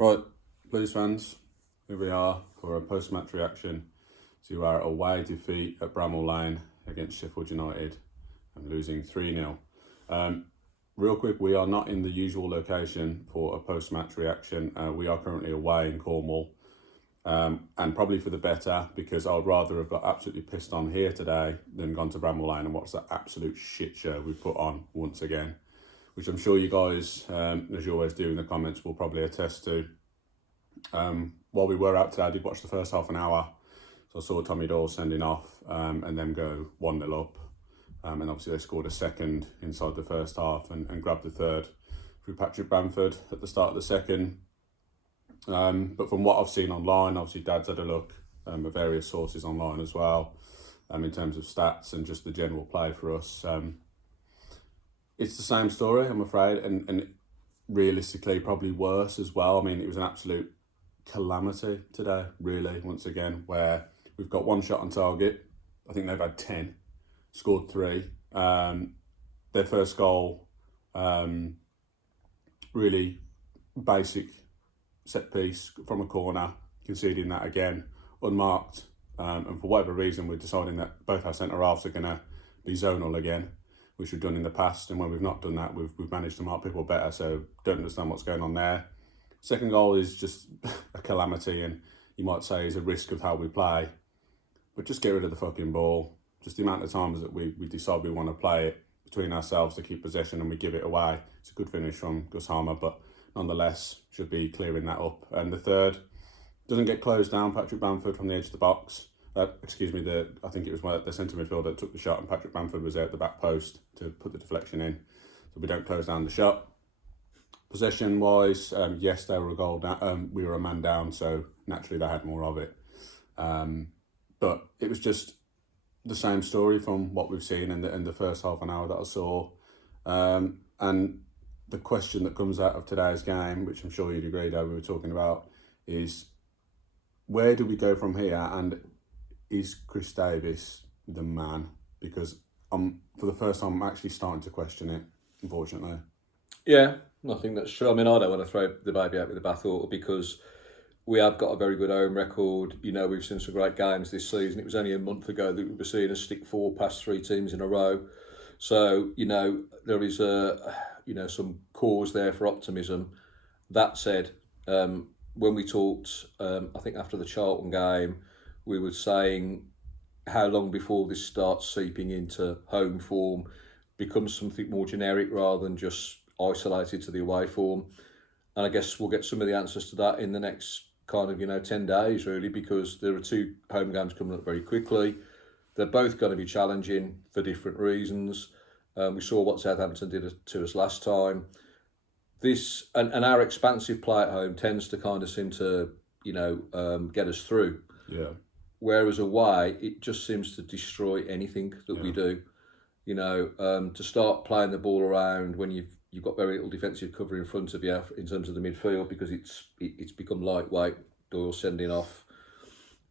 Right, Blues fans, here we are for a post-match reaction to our away defeat at Bramall Lane against Sheffield United and losing 3-0. Real quick, we are not in the usual location for a post-match reaction. We are currently away in Cornwall, and probably for the better, because I would rather have got absolutely pissed on here today than gone to Bramall Lane and watched that absolute shit show we put on once again, which I'm sure you guys, as you always do in the comments, will probably attest to. While we were out today, I did watch the first half an hour. So I saw Tommy Doyle sending off and then go 1-0 up. And obviously they scored a second inside the first half and grabbed the third through Patrick Bamford at the start of the second. But from what I've seen online, obviously Dad's had a look at various sources online as well, in terms of stats and just the general play for us. It's the same story, I'm afraid, and realistically probably worse as well. I mean, it was an absolute calamity today, really, once again, where we've got one shot on target. I think they've had 10, scored 3. Their first goal, really basic set piece from a corner, conceding that again, unmarked. And for whatever reason, we're deciding that both our centre-halves are going to be zonal again, which we've done in the past, and when we've not done that, we've managed to mark people better, so don't understand what's going on there. Second goal is just a calamity, and you might say is a risk of how we play, but just get rid of the fucking ball. Just the amount of times that we decide we want to play it between ourselves to keep possession and we give it away. It's a good finish from Gus Harmer, but nonetheless, should be clearing that up. And the third doesn't get closed down. Patrick Bamford from the edge of the box. I think it was where the centre midfielder took the shot and Patrick Bamford was there at the back post to put the deflection in. So we don't close down the shot. Possession-wise, yes, they were a goal down. We were a man down, so naturally they had more of it. But it was just the same story from what we've seen in the first half an hour that I saw. And the question that comes out of today's game, which I'm sure you'd agree, Dad, we were talking about, is where do we go from here? And is Chris Davis the man? Because for the first time, I'm actually starting to question it, unfortunately. Yeah, I think that's true. I mean, I don't want to throw the baby out with the bathwater because we have got a very good home record. You know, we've seen some great games this season. It was only a month ago that we were seeing us stick 4 past 3 teams in a row. So, you know, there is some cause there for optimism. That said, when we talked, I think after the Charlton game, we were saying how long before this starts seeping into home form, becomes something more generic rather than just isolated to the away form. And I guess we'll get some of the answers to that in the next 10 days, really, because there are 2 home games coming up very quickly. They're both going to be challenging for different reasons. We saw what Southampton did to us last time. This and our expansive play at home tends to kind of seem to, get us through. Yeah. Whereas away, it just seems to destroy anything that we do. To start playing the ball around when you've got very little defensive cover in front of you in terms of the midfield because it's become lightweight. Doyle sending off,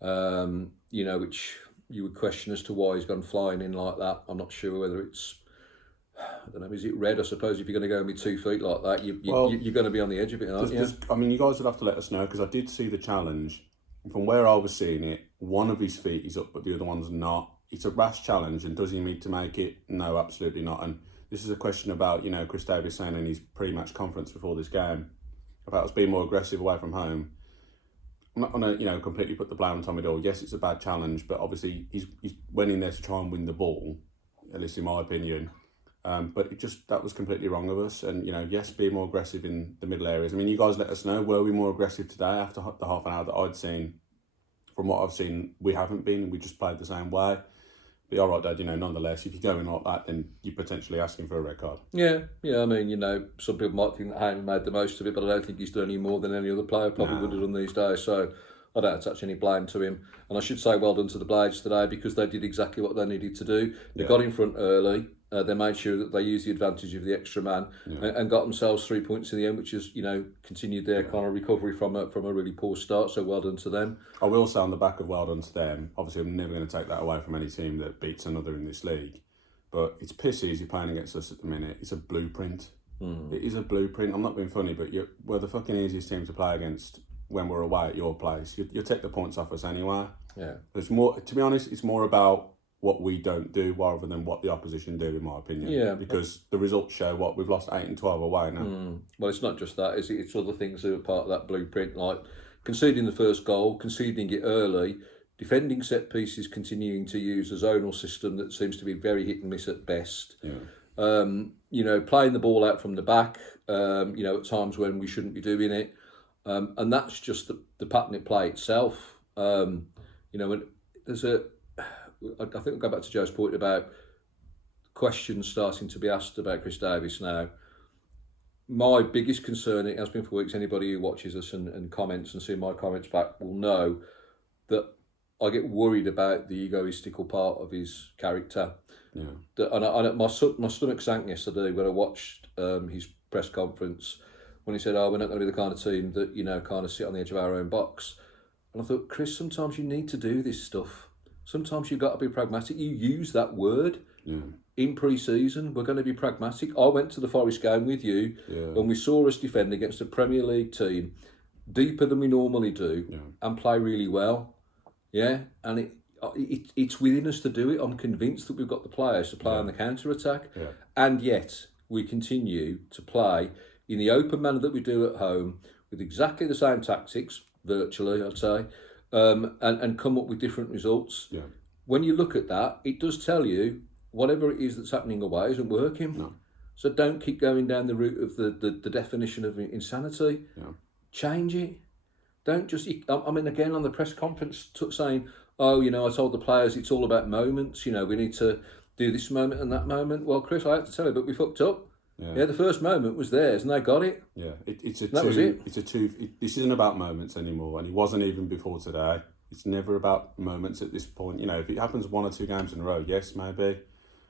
which you would question as to why he's gone flying in like that. I'm not sure whether it's, I don't know, is it red? I suppose if you're going to go with 2 feet like that, you're going to be on the edge of it, aren't you? I mean, you guys would have to let us know, because I did see the challenge. From where I was seeing it, one of his feet is up, but the other one's not. It's a rash challenge, and does he need to make it? No, absolutely not. And this is a question about, Chris Davis saying in his pre-match conference before this game about us being more aggressive away from home. I'm not going to, completely put the blame on Tommy Doyle. Yes, it's a bad challenge, but obviously he's went in there to try and win the ball, at least in my opinion. But that was completely wrong of us. And, yes, be more aggressive in the middle areas. I mean, you guys let us know, were we more aggressive today after the half an hour that I'd seen? From what I've seen, we haven't been. We just played the same way. But all right, Dad, nonetheless, if you're going like that, then you're potentially asking for a red card. Yeah. I mean, some people might think that Hayden made the most of it, but I don't think he's done any more than any other player probably would have done these days. So I don't attach any blame to him. And I should say well done to the Blades today, because they did exactly what they needed to do. They got in front early. They made sure that they used the advantage of the extra man and got themselves 3 points in the end, which is, continued their kind of recovery from a really poor start. So well done to them. I will say on the back of well done to them, obviously I'm never going to take that away from any team that beats another in this league. But it's pissy as you're playing against us at the minute. It's a blueprint. It is a blueprint. I'm not being funny, but we're the fucking easiest team to play against when we're away at your place. You take the points off us anyway. Yeah. There's more. To be honest, it's more about what we don't do rather than what the opposition do, in my opinion. Yeah. Because the results show what we've lost 8 and 12 away now. Well, it's not just that, is it? It's other things that are part of that blueprint, like conceding the first goal, conceding it early, defending set pieces, continuing to use a zonal system that seems to be very hit and miss at best. Yeah. Playing the ball out from the back, at times when we shouldn't be doing it. And that's just the pattern of play itself. When there's I think we'll go back to Joe's point about questions starting to be asked about Chris Davis now. My biggest concern, it has been for weeks, anybody who watches us and comments and see my comments back will know that I get worried about the egoistical part of his character. Yeah. My stomach sank yesterday when I watched his press conference when he said, we're not going to be the kind of team that, kind of sit on the edge of our own box. And I thought, Chris, sometimes you need to do this stuff. Sometimes you've got to be pragmatic. You use that word in pre-season. We're going to be pragmatic. I went to the Forest game with you when we saw us defend against a Premier League team deeper than we normally do and play really well. Yeah, and it's within us to do it. I'm convinced that we've got the players to play on the counter-attack. Yeah. And yet we continue to play in the open manner that we do at home with exactly the same tactics, virtually, I'd say, and come up with different results. Yeah. When you look at that, it does tell you whatever it is that's happening away isn't working. No. So don't keep going down the route of the definition of insanity. Yeah. Change it. Don't just... again, on the press conference, saying, I told the players it's all about moments. We need to do this moment and that moment. Well, Chris, I have to tell you, but we fucked up. Yeah, the first moment was theirs, and they got it. Yeah, This isn't about moments anymore, and it wasn't even before today. It's never about moments at this point. If it happens 1 or 2 games in a row, yes, maybe.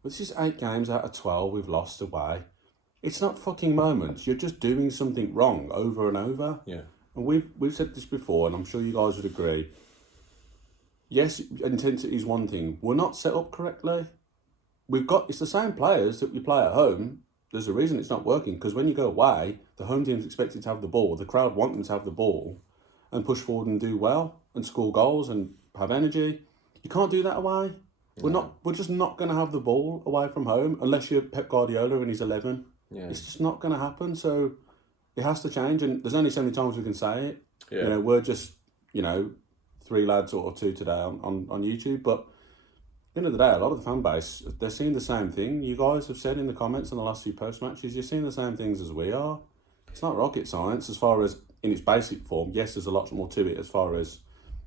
But this is 8 games out of 12 we've lost away. It's not fucking moments. You're just doing something wrong over and over. Yeah. And we've said this before, and I'm sure you guys would agree. Yes, intensity is one thing. We're not set up correctly. It's the same players that we play at home. There's a reason it's not working, because when you go away, the home team's expected to have the ball. The crowd want them to have the ball and push forward and do well and score goals and have energy. You can't do that away. No. We're just not going to have the ball away from home unless you're Pep Guardiola and he's 11. Yeah. It's just not going to happen. So it has to change, and there's only so many times we can say it. Yeah. We're just, 3 lads or 2 today on YouTube, but at the end of the day, a lot of the fan base, they're seeing the same thing. You guys have said in the comments in the last few post-matches, you're seeing the same things as we are. It's not rocket science as far as in its basic form. Yes, there's a lot more to it as far as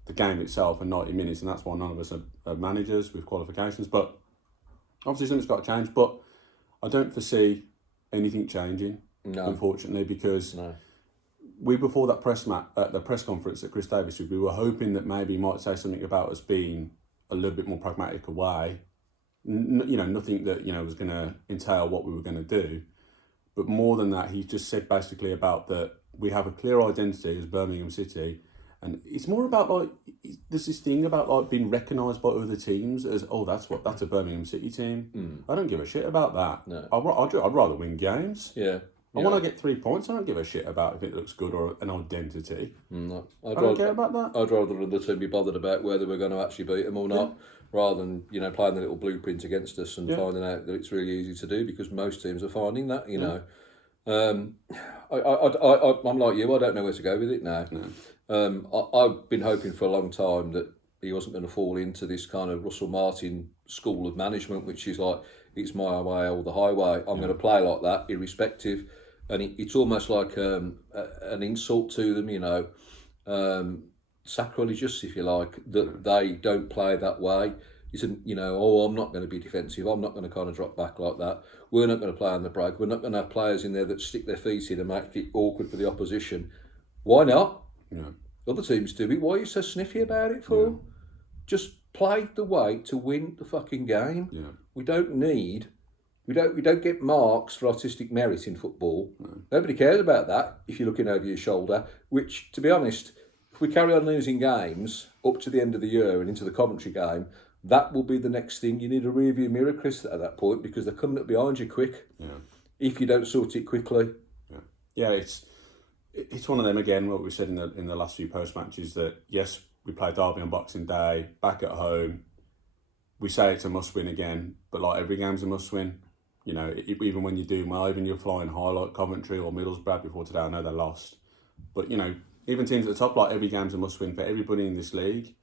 the game itself and 90 minutes, and that's why none of us are managers with qualifications. But obviously something's got to change, but I don't foresee anything changing, unfortunately, because before that the press conference at Chris Davis, we were hoping that maybe he might say something about us being a little bit more pragmatic away. Nothing that, was going to entail what we were going to do. But more than that, he just said basically about that we have a clear identity as Birmingham City. And it's more about, there's this thing about, being recognised by other teams as, that's a Birmingham City team. I don't give a shit about that. No. I'd rather win games. Yeah. I want to get 3 points. I don't give a shit about if it looks good or an identity. No. I don't care about that. I'd rather the team be bothered about whether we're going to actually beat them or not, rather than playing the little blueprint against us and finding out that it's really easy to do, because most teams are finding that. I'm like you. I don't know where to go with it now. No. I've been hoping for a long time that he wasn't going to fall into this kind of Russell Martin school of management, which is like, it's my way or the highway. I'm going to play like that, irrespective. And it's almost like an insult to them, sacrilegious, if you like, that they don't play that way. It's I'm not going to be defensive. I'm not going to kind of drop back like that. We're not going to play on the break. We're not going to have players in there that stick their feet in and make it awkward for the opposition. Why not? Yeah. Other teams do it. Why are you so sniffy about it for? Yeah. Just play the way to win the fucking game. Yeah. We don't get marks for artistic merit in football. No. Nobody cares about that if you're looking over your shoulder, which, to be honest, if we carry on losing games up to the end of the year and into the Coventry game, that will be the next thing. You need a rearview mirror, Chris, at that point, because they're coming up behind you quick. Yeah. if you don't sort it quickly. Yeah, it's one of them again. What we said in the last few post matches, that yes, we play Derby on Boxing Day, back at home. We say it's a must win again, but like every game's a must win. You know, even when you're doing well, even you're flying high like Coventry or Middlesbrough before today. I know they lost, but you know, even teams at the top, like every game's a must win for everybody in this league.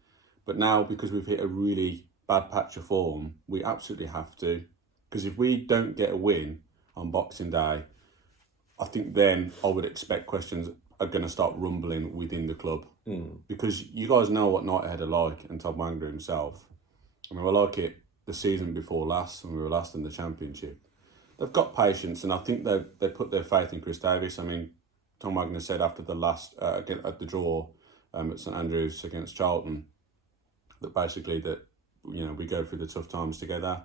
But now, because we've hit a really bad patch of form, we absolutely have to. Because if we don't get a win on Boxing Day, I think then I would expect questions are going to start rumbling within the club. Because you guys know what Knighthead are like, and Todd Wangler himself. I mean, we're like it the season before last, when we were last in the Championship. They've got patience, and I think they put their faith in Chris Davis. I mean, Tom Wagner said after the last, at the draw at St Andrews against Charlton, that basically that, you know, we go through the tough times together.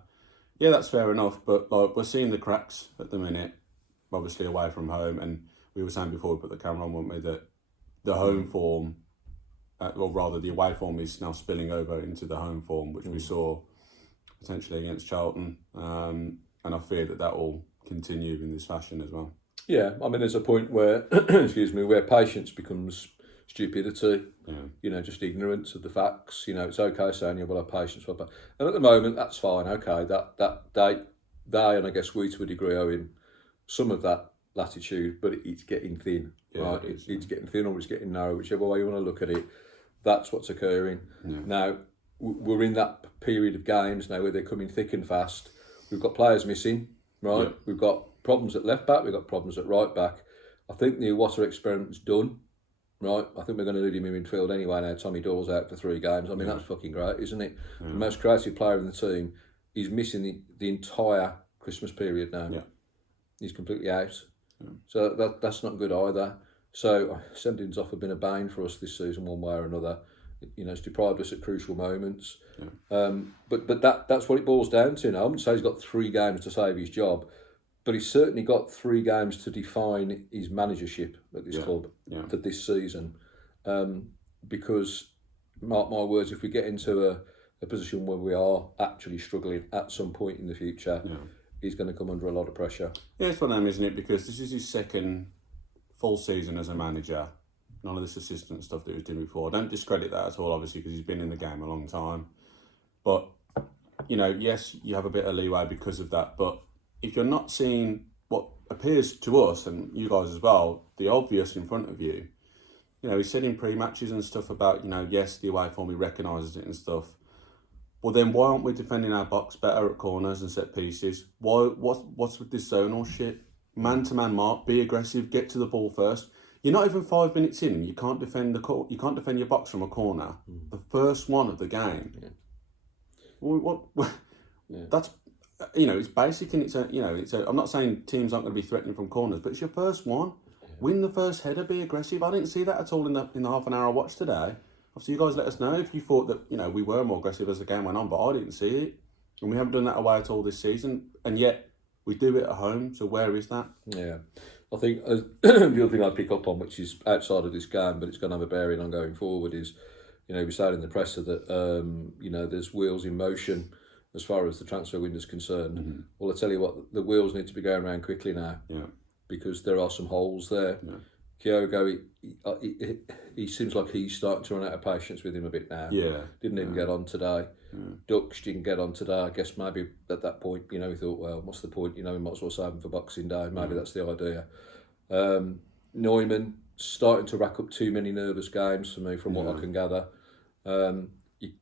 Yeah, that's fair enough, but like we're seeing the cracks at the minute, obviously away from home, and we were saying before we put the camera on, weren't we, that the home form, or rather the away form, is now spilling over into the home form, which we saw potentially against Charlton, and I fear that will continue in this fashion as well. Yeah, I mean, there's a point where, excuse me, where patience becomes stupidity. Yeah. You know, just ignorance of the facts. You know, it's okay saying you'll have patience, and at the moment that's fine. Okay, that they and I guess we to a degree owe him some of that latitude, but it's getting thin. Yeah, right, it's getting thin or it's getting narrow, whichever way you want to look at it. That's what's occurring. Yeah. Now we're in that period of games now where they're coming thick and fast. We've got players missing, right? Yeah. We've got problems at left back. We've got problems at right back. I think the Water experiment's done, right? I think we're going to need him in midfield anyway now. Tommy Dawes out for 3 games. I mean, that's fucking great, isn't it? Yeah. The most creative player in the team. He's missing the entire Christmas period now. Yeah. He's completely out. Yeah. So that's not good either. So sendings off have been a bane for us this season, one way or another. You know, it's deprived us at crucial moments. Yeah. But that's what it boils down to now. I wouldn't say he's got 3 games to save his job, but he's certainly got 3 games to define his managership at this club for this season. Because, mark my words, if we get into a position where we are actually struggling at some point in the future, he's going to come under a lot of pressure. Yeah, it's one of them, isn't it? Because this is his second full season as a manager. None of this assistant stuff that he was doing before. I don't discredit that at all, obviously, because he's been in the game a long time. But, you know, yes, you have a bit of leeway because of that. But if you're not seeing what appears to us, and you guys as well, the obvious in front of you, you know, he said in pre-matches and stuff about, you know, yes, the away form, he recognises it and stuff. Well, then why aren't we defending our box better at corners and set pieces? What's with this zonal shit? Man-to-man mark, be aggressive, get to the ball first. You're not even 5 minutes in, and you can't defend your box from a corner. The first one of the game. Yeah. What? That's, you know, it's basic, and I'm not saying teams aren't going to be threatening from corners, but it's your first one. Yeah. Win the first header, be aggressive. I didn't see that at all in the half an hour I watched today. Obviously, you guys let us know if you thought that, you know, we were more aggressive as the game went on, but I didn't see it, and we haven't done that away at all this season, and yet we do it at home. So where is that? Yeah. I think the other thing I pick up on, which is outside of this game, but it's going to have a bearing on going forward, is, you know, we said in the presser that, you know, there's wheels in motion as far as the transfer window is concerned. Mm-hmm. Well, I tell you what, the wheels need to be going around quickly now. Yeah. Because there are some holes there. Yeah. Kyogo, he seems like he's starting to run out of patience with him a bit now. Yeah. Didn't even get on today. Yeah. Dutch didn't get on today. I guess maybe at that point, you know, he thought, well, what's the point? You know, we might as well save him for Boxing Day. Maybe that's the idea. Neumann starting to rack up too many nervous games for me, from what I can gather.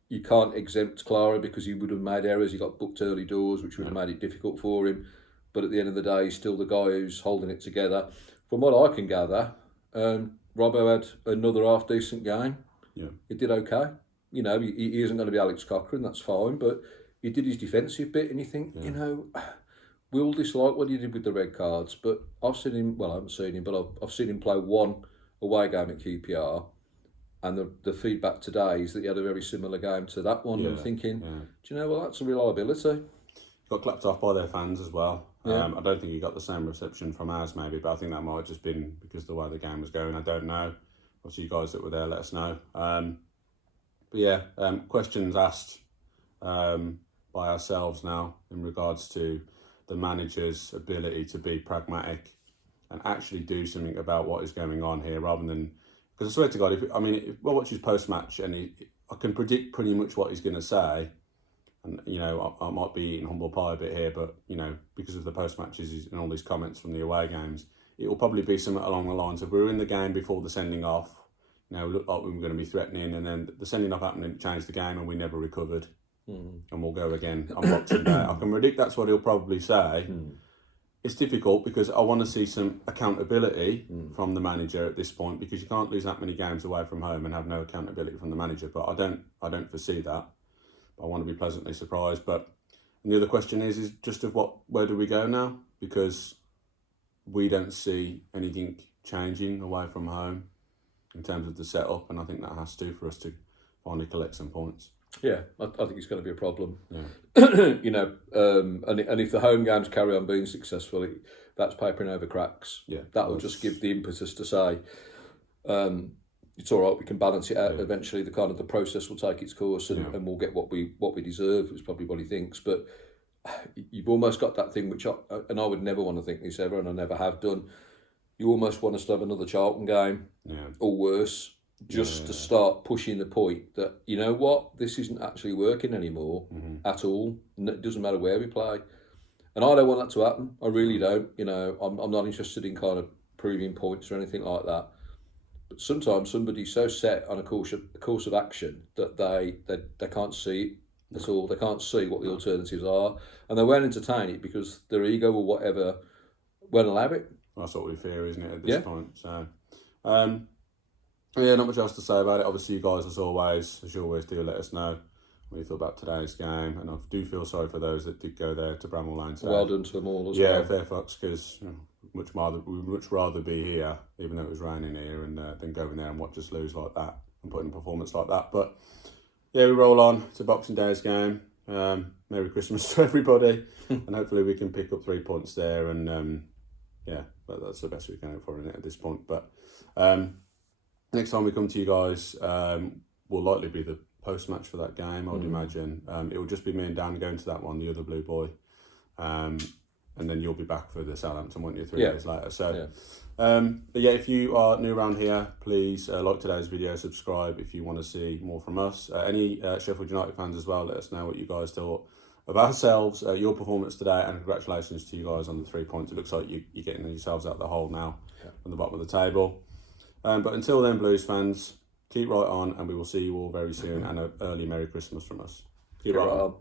You can't exempt Clara because he would have made errors. He got booked early doors, which would have made it difficult for him. But at the end of the day, he's still the guy who's holding it together. From what I can gather, Robbo had another half-decent game. Yeah. He did okay. You know, he isn't going to be Alex Cochrane, that's fine, but he did his defensive bit, and you think, you know, we all dislike what he did with the red cards, but I've seen him, well, I haven't seen him, but I've seen him play one away game at QPR, and the feedback today is that he had a very similar game to that one. I'm thinking, do you know, well, that's a reliability. Got clapped off by their fans as well. Yeah. I don't think he got the same reception from ours, maybe, but I think that might have just been because of the way the game was going. I don't know. Obviously, you guys that were there, let us know. But yeah, questions asked by ourselves now in regards to the manager's ability to be pragmatic and actually do something about what is going on here, rather than, because I swear to God, if I watch his post match and I can predict pretty much what he's going to say, and I might be eating humble pie a bit here, but because of the post matches and all these comments from the away games, it will probably be something along the lines of, we were in the game before the sending off, we looked like we were going to be threatening, and then the sending off happened and it changed the game, and we never recovered. And we'll go again on Boxing Day. I can predict that's what he'll probably say. It's difficult because I want to see some accountability from the manager at this point, because you can't lose that many games away from home and have no accountability from the manager. But I don't foresee that. I want to be pleasantly surprised. But the other question is just where do we go now? Because we don't see anything changing away from home in terms of the setup, and I think that has to, for us to finally collect some points. Yeah, I think it's going to be a problem. Yeah. And if the home games carry on being successful, that's papering over cracks. Yeah, that will just give the impetus to say, it's all right, we can balance it out. Yeah. Eventually, the process will take its course, and we'll get what we deserve. Is probably what he thinks. But you've almost got that thing which I would never want to think this ever, and I never have done. You almost want us to have another Charlton game, or worse. Just to start pushing the point that, you know what, this isn't actually working anymore at all. It doesn't matter where we play. And I don't want that to happen. I really don't. I'm not interested in kind of proving points or anything like that. But sometimes somebody's so set on a course of action that they can't see it at all. They can't see what the alternatives are. And they won't entertain it because their ego or whatever won't allow it. That's what we fear, isn't it, at this point? So, not much else to say about it. Obviously, you guys, as you always do, let us know what you thought about today's game. And I do feel sorry for those that did go there to Bramall Lane today. Well done to them all as well. Yeah, fair fucks, because we'd much rather be here, even though it was raining here, and than go in there and watch us lose like that and put in a performance like that. But yeah, we roll on to Boxing Day's game. Merry Christmas to everybody, and hopefully we can pick up 3 points there. And but that's the best we can hope for in it at this point. But next time we come to you guys will likely be the post-match for that game, I would imagine. It will just be me and Dan going to that one, the other blue boy. And then you'll be back for the Southampton, won't you, 3 days later. So, but yeah, if you are new around here, please like today's video, subscribe if you want to see more from us. Any Sheffield United fans as well, let us know what you guys thought of ourselves, your performance today, and congratulations to you guys on the 3 points. It looks like you're getting yourselves out of the hole now from the bottom of the table. But until then, Blues fans, keep right on, and we will see you all very soon, and an early Merry Christmas from us. Keep right on.